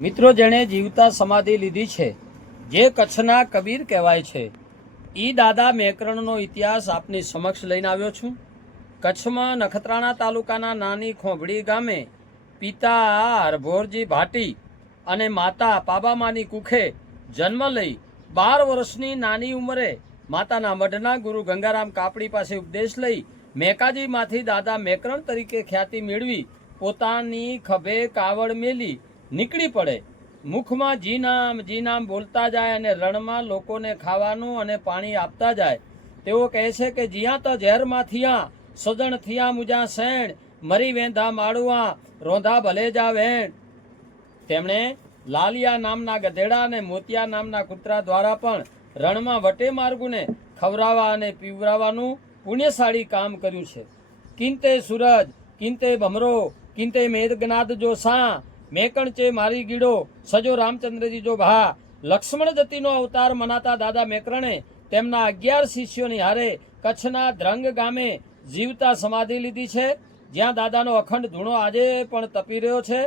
મિત્રો, જેણે જીવતા સમાધિ લીધી છે, જે કચ્છના કબીર કહેવાય છે, ઈ દાદા મેકરણનો ઇતિહાસ આપની સમક્ષ લઈને આવ્યો છું। કચ્છમાં નખત્રાણા તાલુકાના નાની ખોભડી ગામે પિતા હરભોરજી ભાટી અને માતા પાબામાની કુખે જન્મ લઈ 12 વર્ષની નાની ઉંમરે માતાના મઢના ગુરુ ગંગારામ કાપડી પાસે ઉપદેશ લઈ મેકાજીમાંથી દાદા મેકરણ તરીકે ખ્યાતિ મેળવી પોતાની ખભે કાવડ મેલી નીકળી પડે। મુખમાં જી નામ બોલતા જાય અને રણમાં લોકોને ખાવાનું અને પાણી આપતા જાય। તેઓ કહે છે કે જ્યાં તો ઝેરમાં થિયા સજણ થિયા મુજા સેણ મરી વેંધા માળુઆ રોંધા ભલે જા વેણ। તેમણે લાલિયા નામના ગધેડા અને મોતિયા નામના કૂતરા દ્વારા પણ રણમાં વટે માર્ગુને ખવરાવા અને પીવરાવાનું પુણ્યશાળી કામ કર્યું છે। કિંતે સૂરજ કિંતે ભમરો કિંતે મેઘનાદ જો સા મેકણ ચે મારી ગીડો સજો રામચંદ્રજી જો ભા। લક્ષ્મણ જતીનો અવતાર મનાતા દાદા મેકરણે તેમના 11 શિષ્યોની હારે કચ્છના ધ્રંગ ગામે જીવતા સમાધિ લીધી છે, જ્યાં દાદાનો અખંડ ધૂણો આજે પણ તપી રહ્યો છે।